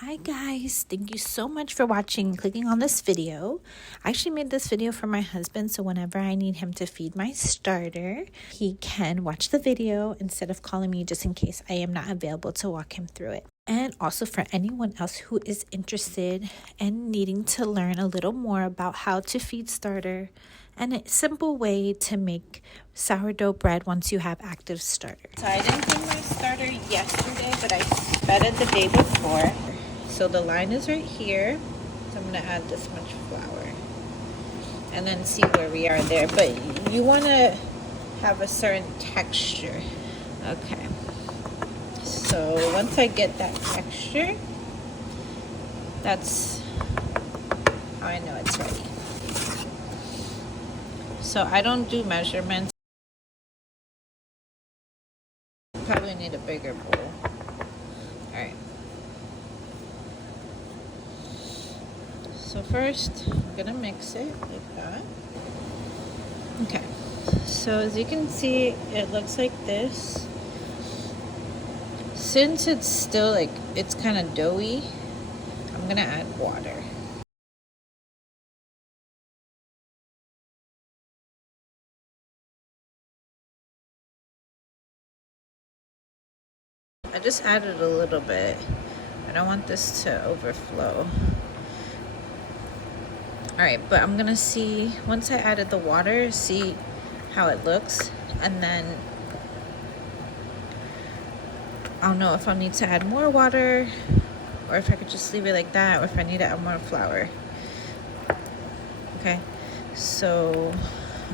Hi guys, thank you so much for watching and clicking on this video. I actually made this video for my husband, so whenever I need him to feed my starter, he can watch the video instead of calling me, just in case I am not available to walk him through it. And also for anyone else who is interested and needing to learn a little more about how to feed starter and a simple way to make sourdough bread once you have active starter. So I didn't feed my starter yesterday, but I fed it the day before. So the line is right here. So I'm going to add this much flour and then see where we are there. But you want to have a certain texture. Okay. So once I get that texture, that's how I know it's ready. So I don't do measurements. Probably need a bigger bowl. All right. So first, I'm gonna mix it like that. Okay. So as you can see, it looks like this. Since it's still it's kind of doughy, I'm gonna add water. I just added a little bit. I don't want this to overflow. Alright, but I'm gonna see, once I added the water, see how it looks, and then I'll know if I'll need to add more water, or if I could just leave it like that, or if I need to add more flour. Okay, so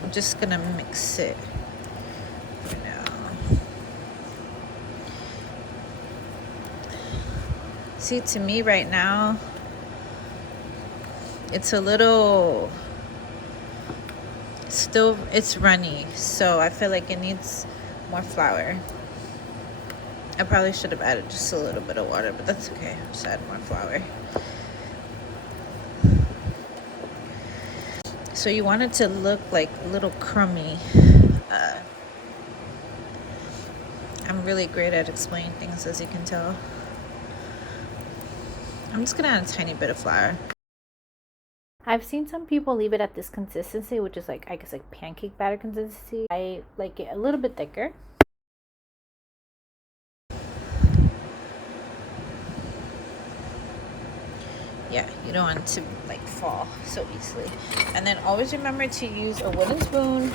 I'm just gonna mix it for now. See, to me right now, it's a little, still, it's runny, so I feel like it needs more flour. I probably should have added just a little bit of water, but that's okay. I'll just add more flour. So you want it to look like a little crummy. I'm really great at explaining things, as you can tell. I'm just gonna add a tiny bit of flour. I've seen some people leave it at this consistency, which is I guess pancake batter consistency. I like it a little bit thicker. Yeah, you don't want it to fall so easily. And then always remember to use a wooden spoon.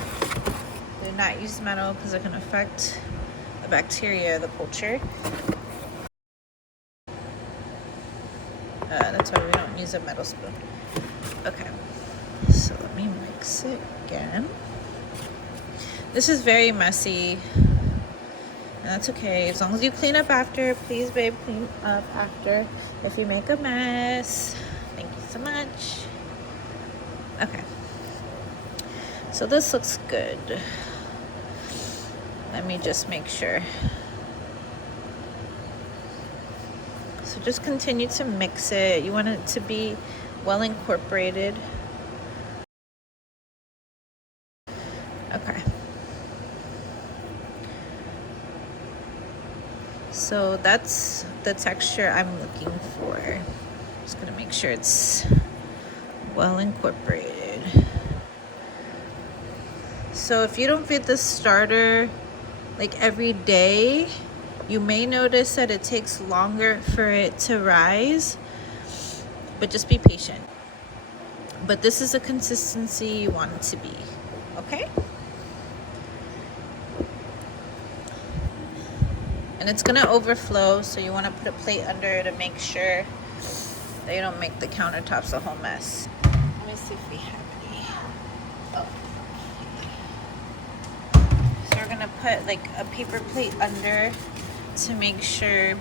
Do not use metal because it can affect the bacteria, the culture. That's why we don't use a metal spoon. Okay, so let me mix it again. This is very messy, and that's okay. As long as you clean up after, please, babe, clean up after if you make a mess. Thank you so much. Okay, so this looks good. Let me just make sure. So just continue to mix it. You want it to be well incorporated. Okay. So that's the texture I'm looking for. Just gonna make sure it's well incorporated. So if you don't feed the starter every day, you may notice that it takes longer for it to rise, but just be patient. But this is a consistency you want it to be, okay? And it's gonna overflow, so you wanna put a plate under to make sure that you don't make the countertops a whole mess. Let me see if we have any. Oh. So we're gonna put a paper plate under to make sure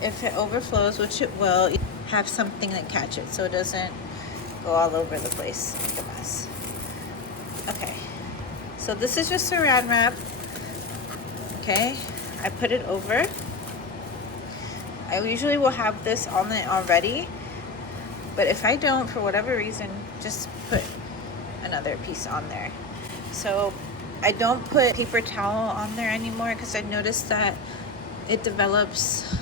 if it overflows, which it will, you have something to catch it so it doesn't go all over the place, make a mess. Okay, so this is just saran wrap. Okay, I put it over. I usually will have this on it already, but if I don't, for whatever reason, just put another piece on there. So I don't put paper towel on there anymore because I noticed that it develops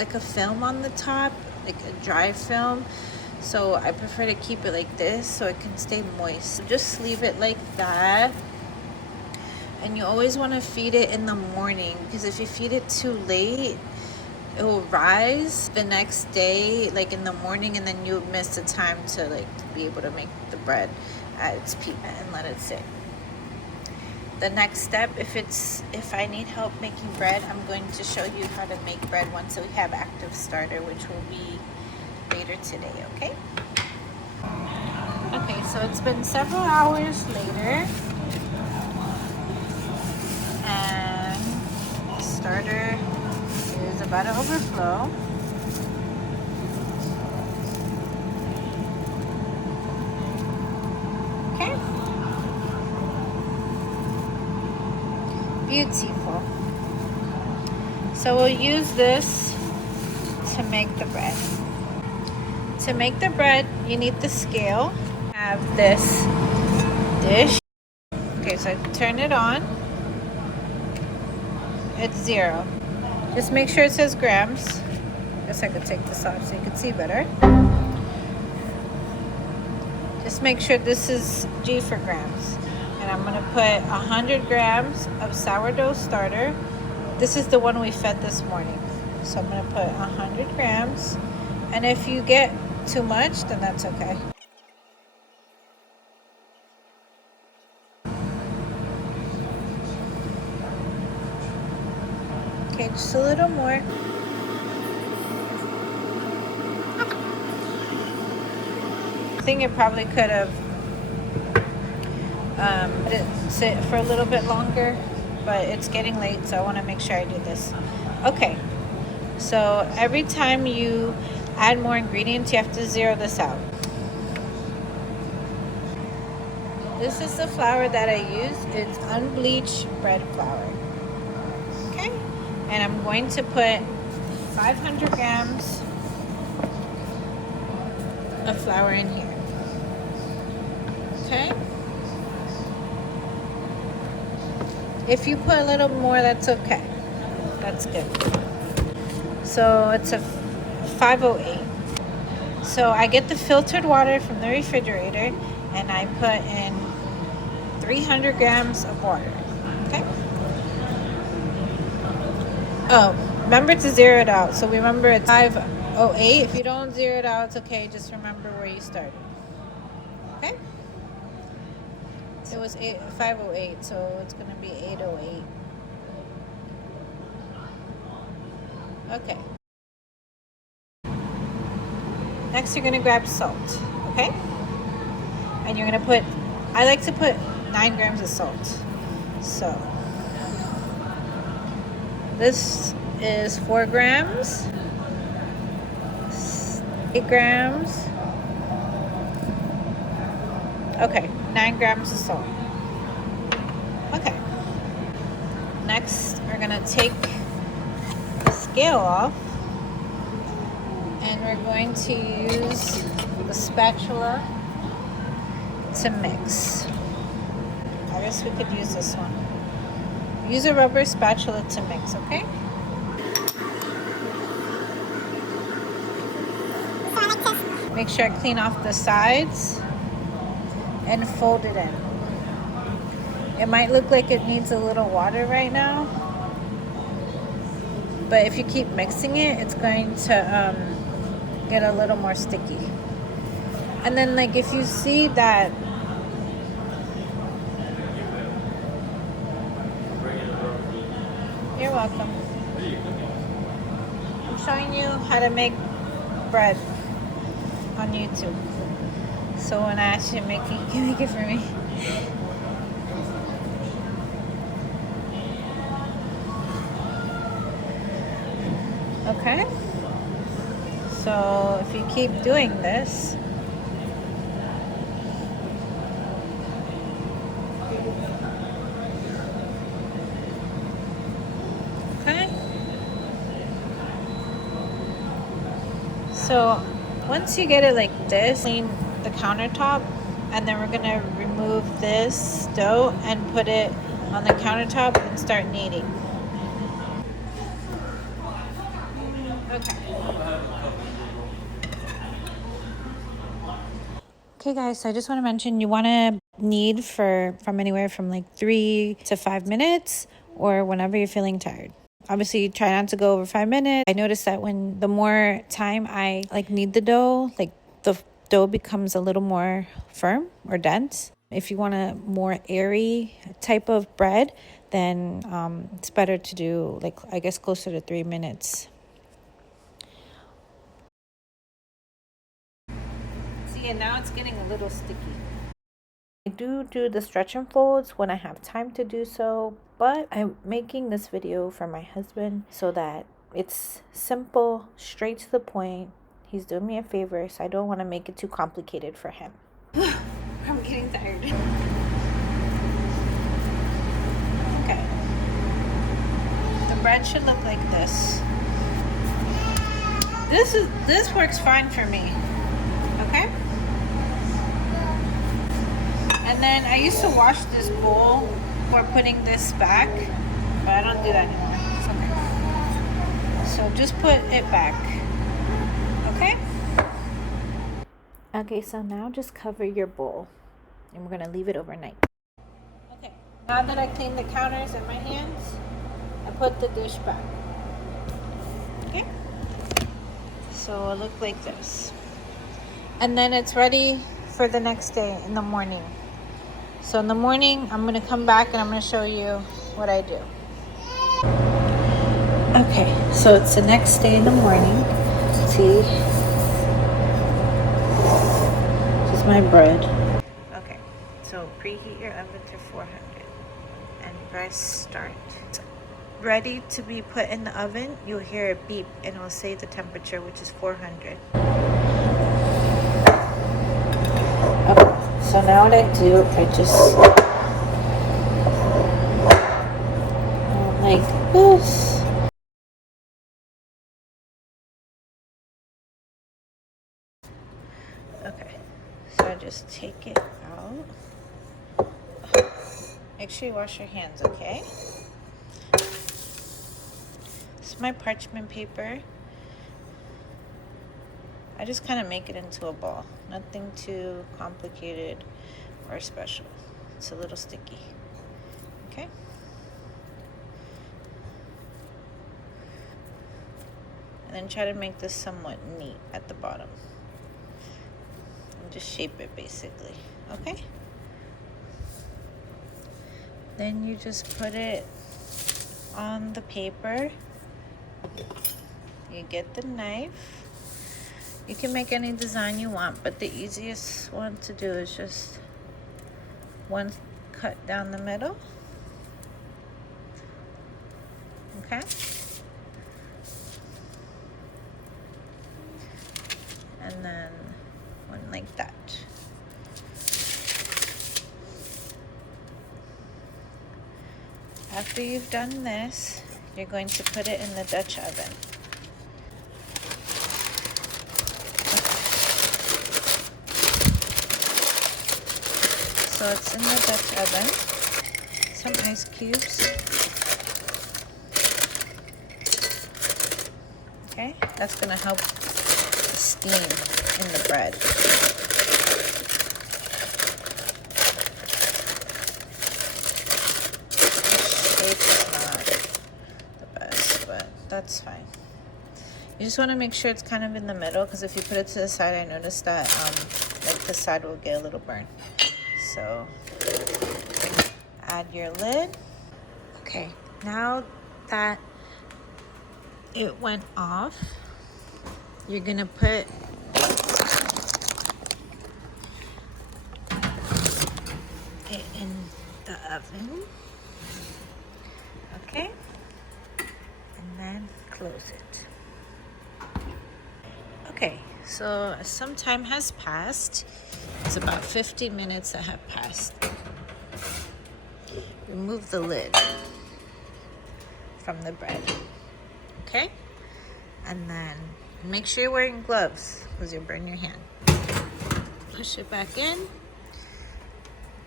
like a film on the top, like a dry film. So I prefer to keep it like this so it can stay moist. So just leave it like that. And you always want to feed it in the morning, because if you feed it too late, it will rise the next day, like in the morning, and then you miss the time to be able to make the bread at its peak and let it sit. The next step, if I need help making bread, I'm going to show you how to make bread once we have active starter, which will be later today, okay? Okay, so it's been several hours later, and the starter is about to overflow. Okay. Beautiful. So we'll use this to make the bread. To make the bread, you need the scale. I have this dish. Okay, so I turn it on. It's 0. Just make sure it says grams. Guess I could take this off so you can see better. Just make sure this is G for grams. And I'm gonna put 100 grams of sourdough starter. This is the one we fed this morning. So I'm gonna put 100 grams. And if you get too much, then that's okay. Okay, just a little more. I think it probably could have let it sit for a little bit longer, but it's getting late, so I want to make sure I do this. Okay, so every time you add more ingredients, you have to zero this out. This is the flour that I use. It's unbleached bread flour. Okay, and I'm going to put 500 grams of flour in here. Okay. If you put a little more, that's okay. That's good. So it's a 508. So I get the filtered water from the refrigerator, and I put in 300 grams of water. Okay. Oh, remember to zero it out. So remember it's 508. If you don't zero it out, it's okay. Just remember where you started. Okay. It was 508, so it's going to be 808. Okay. Next, you're going to grab salt, okay? And you're going to put, I like to put 9 grams of salt. So, this is 4 grams, 8 grams. Okay, 9 grams of salt. Okay. Next, we're gonna take the scale off, and we're going to use the spatula to mix. I guess we could use this one. Use a rubber spatula to mix, okay? Make sure I clean off the sides and fold it in. It might look like it needs a little water right now, but if you keep mixing it, it's going to get a little more sticky. And then if you see that you're welcome. I'm showing you how to make bread on YouTube. So when I ask you to make it, you can make it for me. Okay? So if you keep doing this, okay? So once you get it like this, clean the countertop, and then we're gonna remove this dough and put it on the countertop and start kneading. Okay guys, so I just want to mention you want to knead from anywhere from like 3 to 5 minutes or whenever you're feeling tired. Obviously, try not to go over 5 minutes. I noticed that when the more time I knead the dough, like the dough becomes a little more firm or dense. If you want a more airy type of bread, then it's better to do I guess closer to 3 minutes. See, and now it's getting a little sticky. I do the stretch and folds when I have time to do so, but I'm making this video for my husband so that it's simple, straight to the point. He's doing me a favor, so I don't want to make it too complicated for him. I'm getting tired. Okay. The bread should look like this. This works fine for me. Okay? And then I used to wash this bowl before putting this back, but I don't do that anymore. It's okay. So just put it back. Okay? Okay, so now just cover your bowl. And we're going to leave it overnight. Okay, now that I cleaned the counters and my hands, I put the dish back. Okay? So it'll look like this. And then it's ready for the next day in the morning. So in the morning, I'm going to come back and I'm going to show you what I do. Okay, so it's the next day in the morning. See? This is my bread. Okay, so preheat your oven to 400 and press start. It's ready to be put in the oven. You'll hear a beep and it will say the temperature, which is 400. So now what I do, I just like this. Okay, so I just take it out. Make sure you wash your hands, okay? This is my parchment paper. I just kind of make it into a ball. Nothing too complicated or special. It's a little sticky. Okay? And then try to make this somewhat neat at the bottom. And just shape it basically. Okay? Then you just put it on the paper. You get the knife. You can make any design you want, but the easiest one to do is just one cut down the middle. Okay? And then one like that. After you've done this, you're going to put it in the Dutch oven. So it's in the Dutch oven. Some ice cubes. Okay, that's gonna help the steam in the bread. The shape's not the best, but that's fine. You just want to make sure it's kind of in the middle, because if you put it to the side, I noticed that the side will get a little burnt. So add your lid. Okay, now that it went off, you're gonna put it in the oven. Okay, and then close it. Okay, so some time has passed. It's about 50 minutes that have passed. Remove the lid from the bread. Okay? And then make sure you're wearing gloves because you'll burn your hand. Push it back in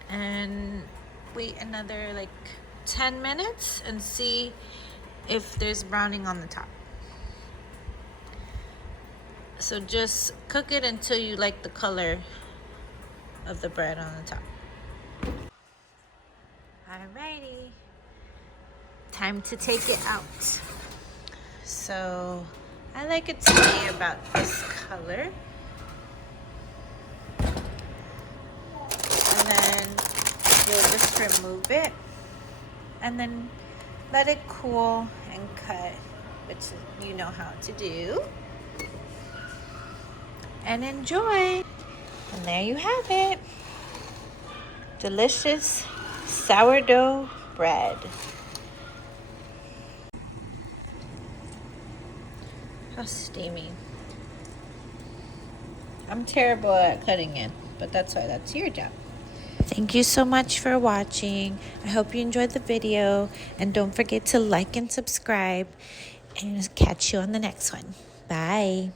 and wait another 10 minutes and see if there's browning on the top. So just cook it until you like the color of the bread on the top. Alrighty, time to take it out. So I like it to be about this color. And then you'll just remove it and then let it cool and cut, which you know how to do. And enjoy. And there you have it. Delicious sourdough bread. How steamy. I'm terrible at cutting it, but that's why that's your job. Thank you so much for watching. I hope you enjoyed the video, and don't forget to like and subscribe, and catch you on the next one. Bye.